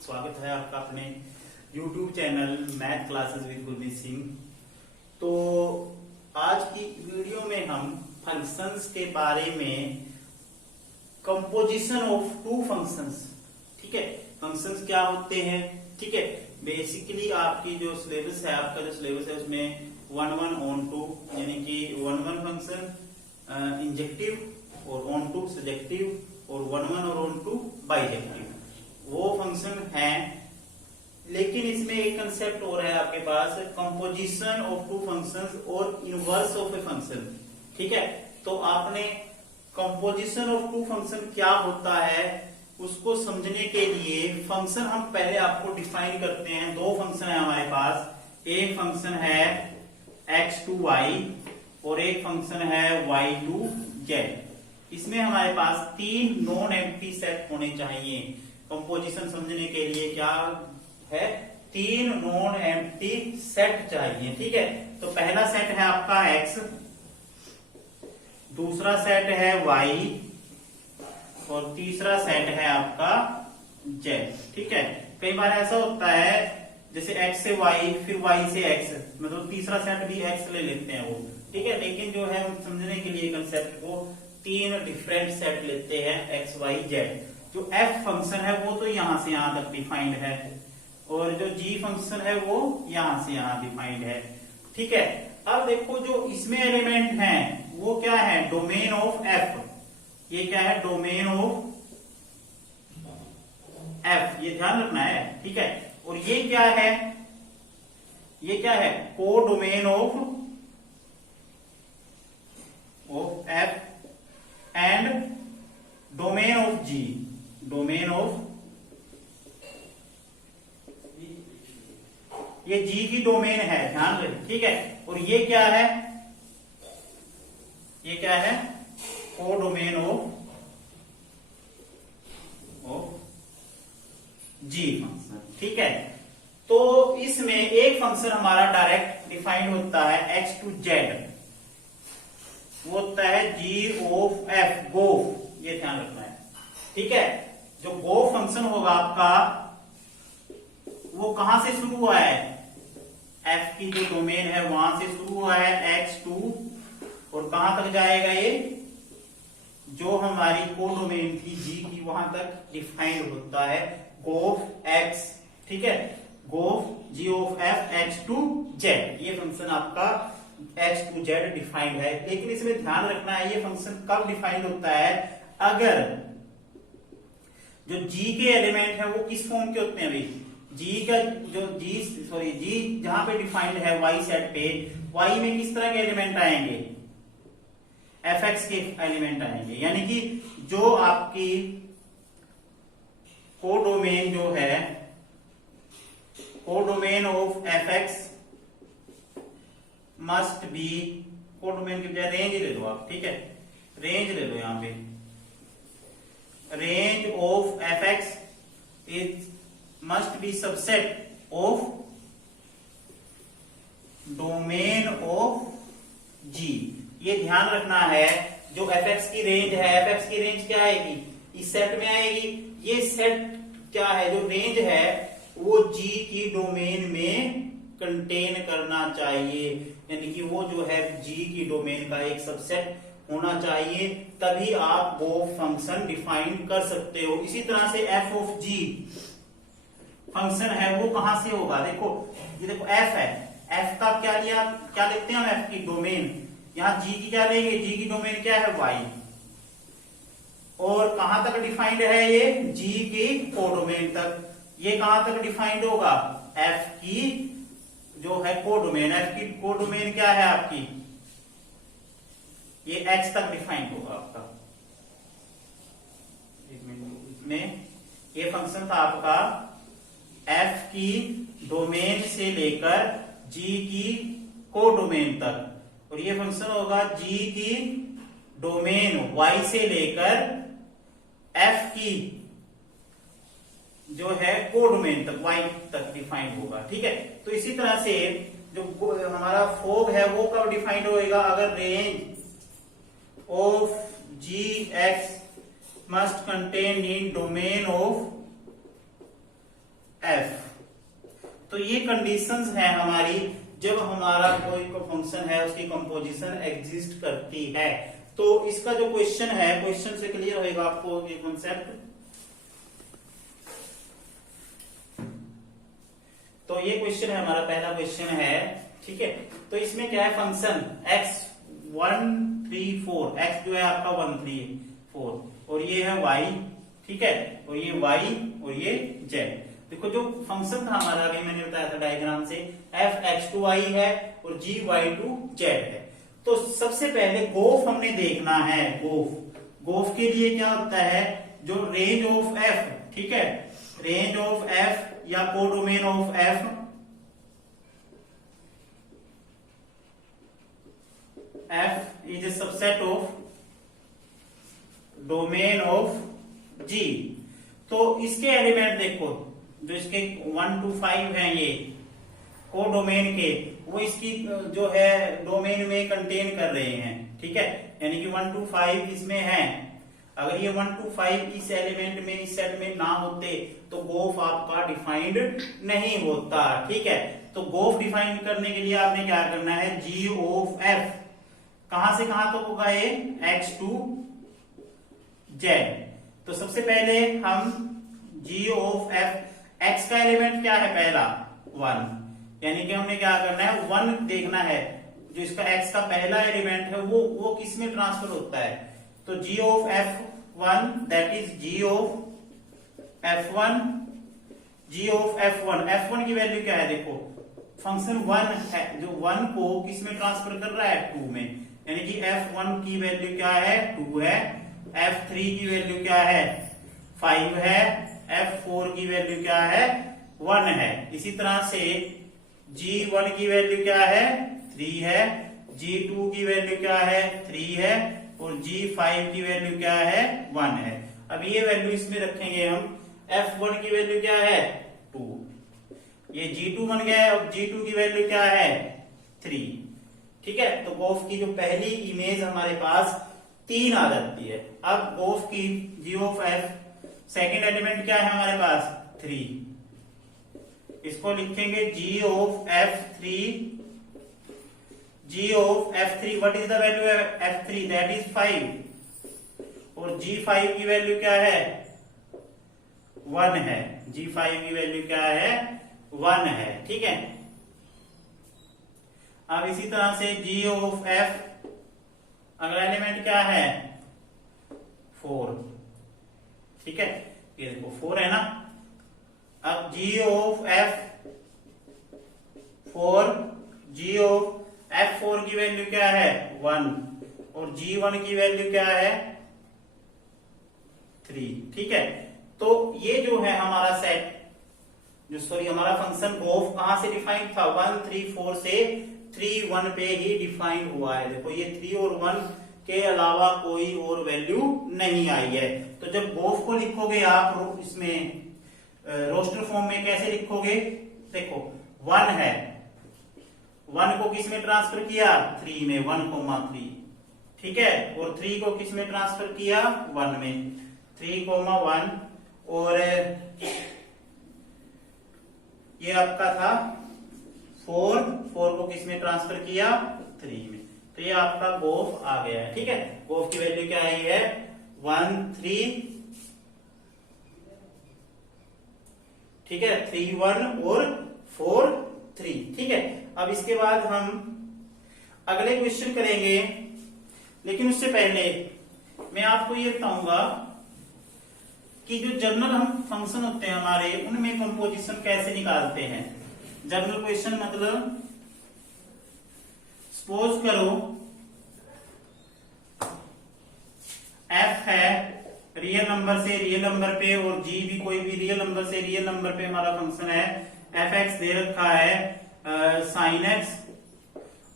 स्वागत है आपका अपने YouTube channel math classes with Gurmeet Singh. तो आज की वीडियो में हम फंक्शंस के बारे में कंपोजिशन ऑफ टू फंक्शंस, ठीक है, फंक्शंस क्या होते हैं, ठीक है। बेसिकली आपकी जो सिलेबस है, आपका जो सिलेबस है उसमें 1 ऑन टू यानी कि 1 फंक्शन इंजेक्टिव और ऑन टू सजेक्टिव और 1 और ऑन टू बाइजेक्टिव वो फंक्शन है। लेकिन इसमें एक कंसेप्ट और है आपके पास, कंपोजिशन ऑफ टू फंक्शंस और इनवर्स ऑफ ए फंक्शन, ठीक है। तो आपने कंपोजिशन ऑफ टू फंक्शन क्या होता है उसको समझने के लिए फंक्शन हम पहले आपको डिफाइन करते हैं। दो फंक्शन है हमारे पास, एक फंक्शन है x टू y और एक फंक्शन है y टू z। इसमें हमारे पास तीन नॉन एम्प्टी सेट होने चाहिए। कंपोजिशन समझने के लिए क्या है, तीन नॉन एम्प्टी सेट चाहिए, ठीक है। तो पहला सेट है आपका x, दूसरा सेट है y और तीसरा सेट है आपका z, ठीक है। कई बार ऐसा होता है जैसे x से y फिर y से x, मतलब तीसरा सेट भी x ले लेते हैं वो, ठीक है। लेकिन जो है समझने के लिए कंसेप्ट को तीन डिफरेंट सेट लेते हैं x y z। जो f फंक्शन है वो तो यहां से यहां तक डिफाइंड है और जो g फंक्शन है वो यहां से यहां डिफाइंड है, ठीक है। अब देखो जो इसमें एलिमेंट हैं वो क्या है, डोमेन ऑफ f। ये क्या है, डोमेन ऑफ f, ये ध्यान रखना है, ठीक है। और ये क्या है, ये क्या है, को domain of f and domain of g, domain of, ये g की डोमेन है, ध्यान रखें, ठीक है। और ये क्या है, ये क्या है, को डोमेन ऑफ g फंक्शन, ठीक है। तो इसमें एक फंक्शन हमारा डायरेक्ट डिफाइंड होता है x टू z, वो होता है g ऑफ f, गो, ये ध्यान रखना है, ठीक है। जो गो फंक्शन होगा आपका वो कहां से शुरू हुआ है, f की जो डोमेन है वहां से शुरू हुआ है x2 और कहां तक जाएगा, ये जो हमारी को डोमेन थी g की वहां तक डिफाइंड होता है गोफ x, ठीक है। गोफ g of f x to z, ये फंक्शन आपका x टू z डिफाइंड है। लेकिन इसमें ध्यान रखना है ये फंक्शन कब डिफाइंड होता है, अगर जो g के एलिमेंट है वो किस फॉर्म के होते हैं भाई, g का जो g जहां पे डिफाइंड है y सेट पे, y में किस तरह के एलिमेंट आएंगे, fx के एलिमेंट आएंगे। यानी कि जो आपकी कोडोमेन जो है, codomain of fx must be, codomain की बजाय रेंज ले लो आप, ठीक है, रेंज ले लो यहां पे, range of fx is must be subset of domain of g। ये ध्यान रखना है, जो fx की रेंज है, fx की रेंज क्या आएगी, इस सेट में आएगी। ये सेट क्या है, जो रेंज है वो g की डोमेन में कंटेन करना चाहिए, यानी कि वो जो है g की डोमेन का एक सबसेट होना चाहिए, तभी आप वो फंक्शन डिफाइन कर सकते हो। इसी तरह से f ऑफ g फंक्शन है वो कहां से होगा, देखो ये देखो f है, f का क्या लिया, क्या देखते हैं हम, f की डोमेन, यहां g की क्या लेंगे, g की डोमेन क्या है y, और कहां तक डिफाइंड है ये, g की कोडोमेन तक। ये कहां तक डिफाइंड होगा, f की जो है कोडोमेन, f की कोडोमेन क्या है आपकी, ये x तक डिफाइंड होगा आपका। इसमें ये फंक्शन था आपका f की डोमेन से लेकर g की कोडोमेन तक, और ये फंक्शन होगा g की डोमेन y से लेकर f की जो है कोडोमेन तक, y तक डिफाइंड होगा, ठीक है। तो इसी तरह से जो हमारा फोग है वो कब डिफाइंड होएगा, अगर range of g x must contain in domain of तो ये कंडीशंस है हमारी जब हमारा कोई फंक्शन है उसकी कंपोजिशन एग्जिस्ट करती है। तो इसका जो क्वेश्चन है, क्वेश्चन से क्लियर होगा आपको ये कॉन्सेप्ट। तो ये क्वेश्चन है हमारा, पहला क्वेश्चन है, ठीक है। तो इसमें क्या है, फंक्शन x 1 3 4, x जो है आपका 1 3 4 और ये है y, ठीक है, और ये y और ये z। देखो जो फंक्शन था हमारा, अभी मैंने बताया था डायग्राम से, f x to y है और g y to z है। तो सबसे पहले गोफ हमने देखना है। गोफ के लिए क्या होता है, जो रेंज ऑफ f, ठीक है, रेंज ऑफ f या codomain of f is a subset of domain of G। तो इसके एलिमेंट देखो, जो इसके 1 to 5 हैं, ये कोडोमेन के, वो इसकी जो है डोमेन में कंटेन कर रहे हैं, ठीक है, यानी कि 1 to 5 इसमें है। अगर ये 1 to 5 इस एलिमेंट में, इस सेट में ना होते तो गोफ आपका डिफाइंड नहीं होता, ठीक है। तो गोफ डिफाइन करने के लिए आपने क्या करना है, g ऑफ f कहां से कहां तक होगा ये, x to z। तो सबसे पहले हम g ऑफ f, x का एलिमेंट क्या है, पहला 1, यानी कि हमने क्या करना है, 1 देखना है, जो इसका x का पहला एलिमेंट है वो किस में ट्रांसफर होता है। तो g of f1 that is g of f1, g of f1 की वैल्यू क्या है, देखो फंक्शन 1 है, जो 1 को किस में ट्रांसफर कर रहा है, 2 में, यानी कि f1 की वैल्यू क्या है, 2 है, f3 की वैल्यू क्या है, 5 है, f4 की वैल्यू क्या है, 1 है। इसी तरह से g1 की वैल्यू क्या है, 3 है, g2 की वैल्यू क्या है, 3 है, और g5 की वैल्यू क्या है, 1 है। अब ये वैल्यू इसमें रखेंगे हम, f1 की वैल्यू क्या है, 2, ये g2 बन गया है, और g2 की वैल्यू क्या है, 3, ठीक है। तो गोफ की जो पहली इमेज हमारे पास 3 आ जाती है। अब गोफ की g of f second element क्या है हमारे पास, 3, इसको लिखेंगे g of f3, g of f3 what is the value f3 that is 5, और g5 की वैल्यू क्या है, 1 है, g5 की वैल्यू क्या है, 1 है, ठीक है। अब इसी तरह से g ऑफ f अगला एलिमेंट क्या है, 4, ठीक है, ये देखो 4 है ना। अब g of f4, g of f4 की वैल्यू क्या है, 1, और g1 की वैल्यू क्या है, 3, ठीक है। तो ये जो है हमारा सेट, जो सॉरी हमारा फंक्शन गोफ कहां से डिफाइन था, 1 3 4 से 3 1 पे ही डिफाइन हुआ है। देखो ये 3 और 1 के अलावा कोई और वैल्यू नहीं आई है। तो जब गोफ को लिखोगे आप इसमें रोस्टर फॉर्म में कैसे लिखोगे, देखो 1 है, 1 को किस में ट्रांसफर किया, 3 में, 1,3, ठीक है, और 3 को किस में ट्रांसफर किया, 1 में, 3,1, और ये आपका था 4 को किस में ट्रांसफर किया, 3 में। तो ये आपका गोफ आ गया है, ठीक है। गोफ की वैल्यू क्या आई है, 1 3, ठीक है, 3 1 और 4 3, ठीक है। अब इसके बाद हम अगले क्वेश्चन करेंगे, लेकिन उससे पहले मैं आपको ये बताऊंगा कि जो जनरल हम फंक्शन होते हैं हमारे, उनमें कंपोजिशन कैसे निकालते हैं। जनरल क्वेश्चन मतलब सपोज करो f है रियल नंबर से रियल नंबर पे, और g भी कोई भी रियल नंबर से रियल नंबर पे हमारा फंक्शन है, f(x) दे रखा है sin x,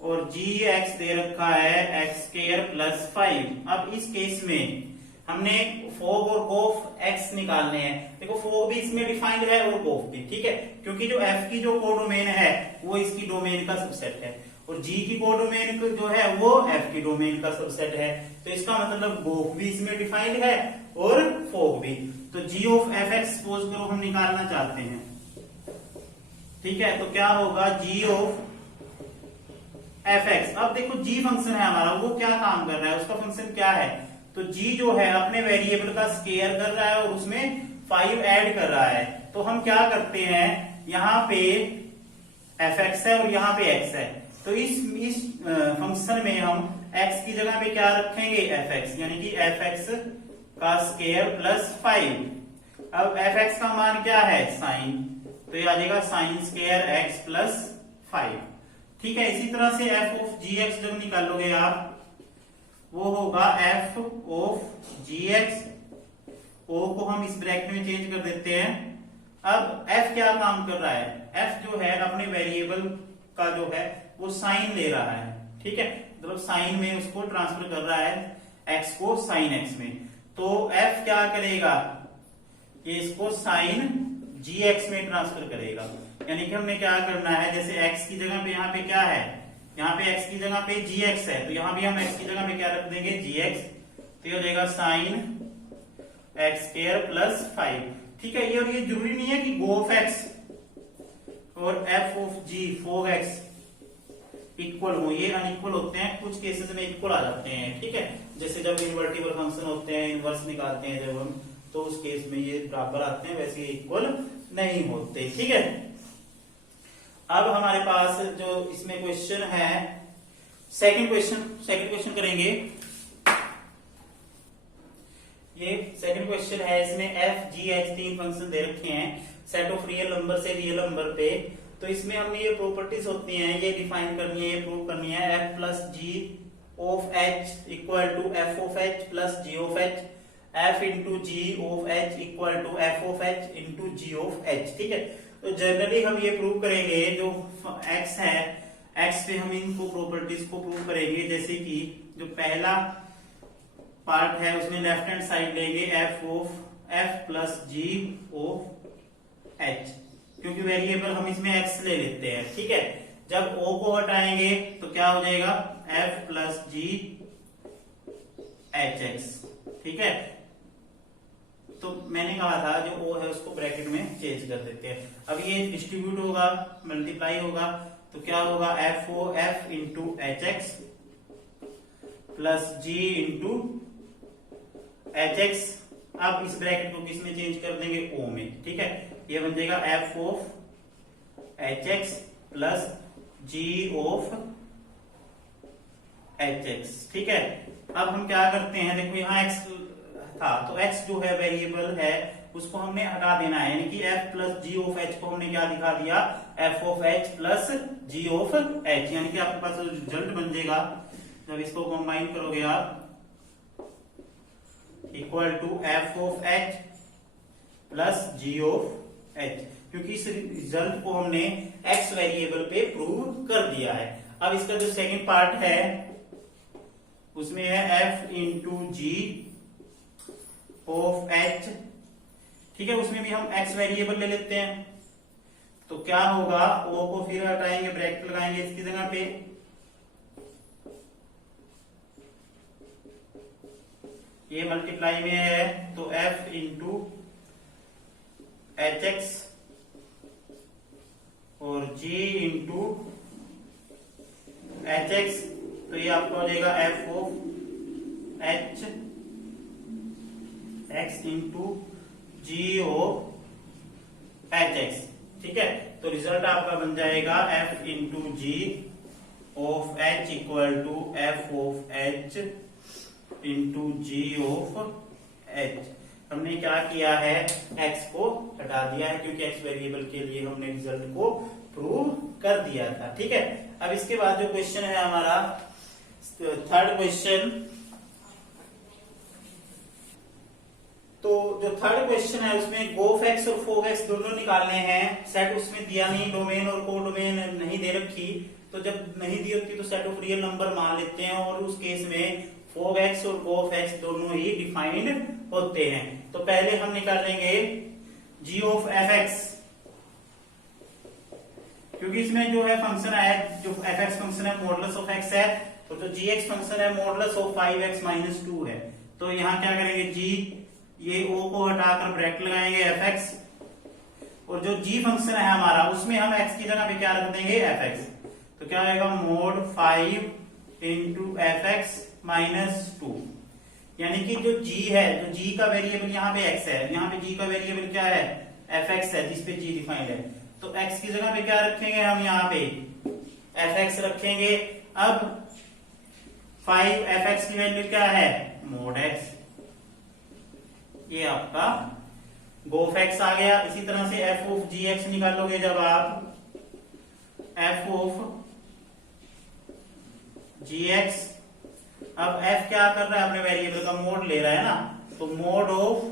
और gx दे रखा है x² + 5। अब इस केस में हमने फोग और गोफ x निकालने हैं। देखो फोग भी इसमें डिफाइंड है और गोफ भी, ठीक है, क्योंकि जो f की जो कोडोमेन है वो इसकी डोमेन का सबसेट है, और g की कोडोमेन जो है वो f की डोमेन का सबसेट है। तो इसका मतलब गोफ भी इसमें डिफाइंड है और फोग भी। तो g ऑफ f(x) सपोज करो हम निकालना चाहते हैं, ठीक है, तो क्या होगा g ऑफ fx। अब देखो g फंक्शन है हमारा, वो क्या काम कर रहा है, उसका फंक्शन क्या है, तो g जो है अपने वेरिएबल का स्केयर कर रहा है और उसमें 5 ऐड कर रहा है। तो हम क्या करते हैं, यहाँ पे fx है और यहाँ पे x है, तो इस फंक्शन में हम x की जगह पे क्या रखेंगे, fx, यानी कि fx का स्केयर प्लस 5। अब fx का मान क्या है, साइन, तो ये आ जाएगा साइन स्केयर x प्लस 5। ठीक है, इसी तरह से f ऑफ gx जब निकालोगे आप, वो होगा f ऑफ gx, o को हम इस ब्रैकेट में चेंज कर देते हैं। अब f क्या काम कर रहा है, f जो है अपने वेरिएबल का जो है वो साइन ले रहा है। ठीक है, मतलब साइन में उसको ट्रांसफर कर रहा है x को साइन x में, तो f क्या करेगा, ये इसको साइन gx में ट्रांसफर करेगा। यानी कि हमने क्या करना है, जैसे x की जगह पे यहाँ पे क्या है, यहाँ पे x की जगह पे gx है, तो यहाँ भी हम x की जगह पे क्या रख देंगे, gx, तो ये हो जाएगा साइन x स्क्वायर प्लस 5। ठीक है, ये और ये जरूरी नहीं है कि गो ऑफ x और f of g fog x equal हो, ये अनइक्वल होते हैं, कुछ केसेस में इक्वल आ जाते हैं। ठीक है, जैसे जब इनवर्टिबल फंक्शन होते हैं, इनवर्स निकालते हैं जब हम, तो उस केस में ये बराबर आते हैं, वैसे इक्वल नहीं होते। ठीक है, अब हमारे पास जो इसमें क्वेश्चन है, सेकंड क्वेश्चन करेंगे। ये सेकंड क्वेश्चन है, इसमें f g h 3 फंक्शन दे रखे हैं सेट ऑफ रियल नंबर से रियल नंबर पे। तो इसमें हमने ये प्रॉपर्टीज होती हैं, ये डिफाइन करनी है, ये प्रूव करनी है, f plus g of h equal to f of h plus g of h, f into g of h equal to f of h into g of h। ठीक है, तो जनरली हम ये प्रूव करेंगे, जो x है, x पे हम इनको प्रॉपर्टीज को प्रूव करेंगे। जैसे कि जो पहला पार्ट है उसमें लेफ्ट हैंड साइड लेंगे f of f plus g of h, क्योंकि वेरिएबल हम इसमें x ले लेते हैं। ठीक है, जब o को हटाएंगे तो क्या हो जाएगा, f plus g H x. ठीक है, तो मैंने कहा था जो o है उसको ब्रैकेट में चेंज कर देते हैं। अब ये डिस्ट्रीब्यूट होगा, मल्टीप्लाई होगा, तो क्या होगा, f ओ f into h x plus g into h x. अब इस ब्रैकेट को किस में चेंज कर देंगे, o में। ठीक है, ये बन जाएगा f of h x plus g of h x. ठीक है, अब हम क्या करते हैं, देखो यहाँ x था, तो x जो है वेरिएबल है उसको हमने हटा देना है, यानी कि f plus g of h को हमने क्या दिखा दिया, f of h plus g of h, यानी कि आपके पास रिजल्ट बन जाएगा जब इसको कंबाइन करोगे आप, equal to f of h plus g of h, क्योंकि इस रिजल्ट को हमने x वेरिएबल पे प्रूव कर दिया है। अब इसका जो सेकंड पार्ट है उसमें है f into g of h। ठीक है, उसमें भी हम x वेरिएबल ले लेते हैं, तो क्या होगा, o को फिर हटाएंगे, ब्रैकेट लगाएंगे इसकी जगह पे, ये मल्टीप्लाई में है, तो f इंटू एच एक्स और g इंटू एच एक्स, तो ये आपका हो जाएगा f of h x into g of h x. ठीक है, तो रिजल्ट आपका बन जाएगा f into g of h equal to f of h into g of h। हमने क्या किया है, x को हटा दिया है, क्योंकि x वेरिएबल के लिए हमने रिजल्ट को प्रूव कर दिया था। ठीक है, अब इसके बाद जो क्वेश्चन है हमारा थर्ड क्वेश्चन, तो जो थर्ड क्वेश्चन है उसमें गोफ एक्स और फोग एक्स दोनों निकालने हैं। सेट उसमें दिया नहीं, डोमेन और को डोमेन नहीं दे रखी, तो जब नहीं दी होती तो सेट ऑफ रियल नंबर मान लेते हैं, और उस केस में फोग एक्स और गोफ एक्स दोनों ही डिफाइंड होते हैं। तो पहले हम निकालेंगे जी ऑफ एफ एक्स, क्योंकि इसमें जो है फंक्शन है, जो एफ एक्स फंक्शन है मॉडुलस ऑफ एक्स है, तो जो जी एक्स फंक्शन है मॉडुलस ऑफ 5x माइनस 2 है। तो यहाँ क्या करेंगे, जी ये o को हटाकर ब्रैकेट लगाएंगे एफ एक्स, और जो g फंक्शन है हमारा उसमें हम x की जगह पे क्या रख देंगे fx। तो क्या आएगा mod 5 into F x minus 2, यानी कि जो g है, जो g का वेरिएबल यहाँ पे x है, यहाँ पे g का वेरिएबल क्या है fx है, जिसपे g डिफाइंड है। तो x की जगह पे क्या रखेंगे हम, यहाँ पे fx रखेंगे। अब 5 fx की वैल्यू क्या है mod x, ये आपका गोफ x आ गया। इसी तरह से f ऑफ gx निकालोगे जब आप, f ऑफ gx, अब f क्या कर रहा है, अपने वेरिएबल का मोड ले रहा है ना, तो मोड ऑफ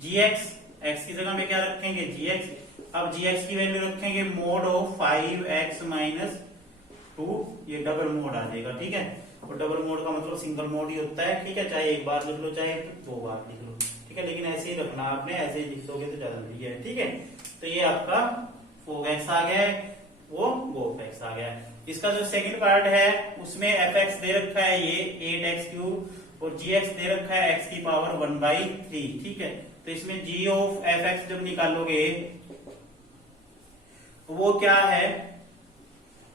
gx, x की जगह में क्या रखेंगे gx। अब gx की वैल्यू रखेंगे मोड ऑफ 5x माइनस 2, ये डबल मोड आ जाएगा, ठीक है। और डबल मोड का मतलब सिंगल मोड ही होता है, ठीक है, चाहे एक बार लिख लो चाहे 2 बार लिख लो, ठीक है, लेकिन ऐसे ही रखना आपने, ऐसे ही लिख दोगे तो ज्यादा बढ़िया है, ठीक है। तो ये आपका फोगx आ गया है, वो गोफx आ गया है। इसका जो सेकंड पार्ट है उसमें fx दे रखा है ये 8x क्यूब और gx दे रखा है x की पावर 1/3, ठीक है। तो इसमें g ऑफ fx जब निकालोगे तो वो क्या है,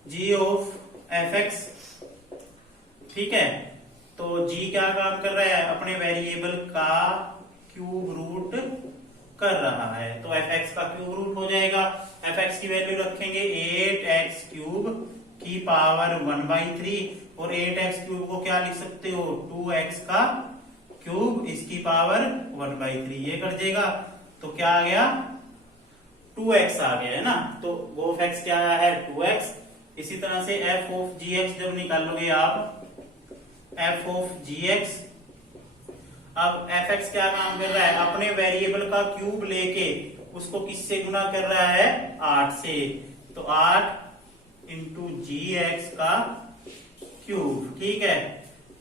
g ऑफ fx, ठीक है। तो g क्या काम कर रहा है, अपने वेरिएबल का क्यूब रूट कर रहा है, तो fx का क्यूब रूट हो जाएगा। fx की वैल्यू रखेंगे 8x क्यूब की पावर 1/3 और 8x क्यूब को क्या लिख सकते हो 2x का क्यूब इसकी पावर 1/3, ये कर देगा। तो क्या आ गया 2x आ गया है ना, तो गोफ x क्या आया है 2x। इसी तरह से f ऑफ gx जब निकालोगे आप, f ऑफ gx, अब fx क्या काम कर रहा है, अपने वेरिएबल का क्यूब लेके उसको किससे गुना कर रहा है 8 से, तो 8 इंटू gx का क्यूब, ठीक है।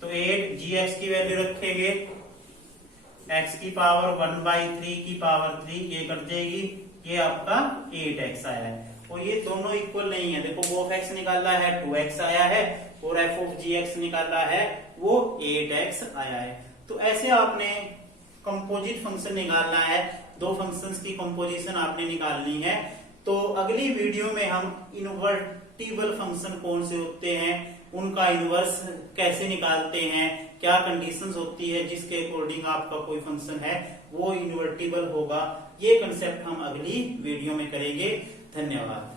तो 8 gx की वैल्यू रखेंगे x की पावर 1/3 की पावर 3, ये कट जाएगी, ये आपका 8x आया है। और ये दोनों इक्वल नहीं है, देखो वो x निकाला है 2x आया है और f ऑफ gx निकाला है वो 8x आया है। तो ऐसे आपने कंपोजिट फंक्शन निकालना है, दो फंक्शंस की कंपोजिशन आपने निकालनी है। तो अगली वीडियो में हम इनवर्टिबल फंक्शन कौन से होते हैं, उनका इनवर्स कैसे निकालते हैं, क्या कंडीशंस होती है जिसके अकॉर्डिंग आपका कोई फंक्शन है वो इनवर्टिबल होगा, ये कंसेप्ट हम अगली वीडियो में करेंगे। धन्यवाद।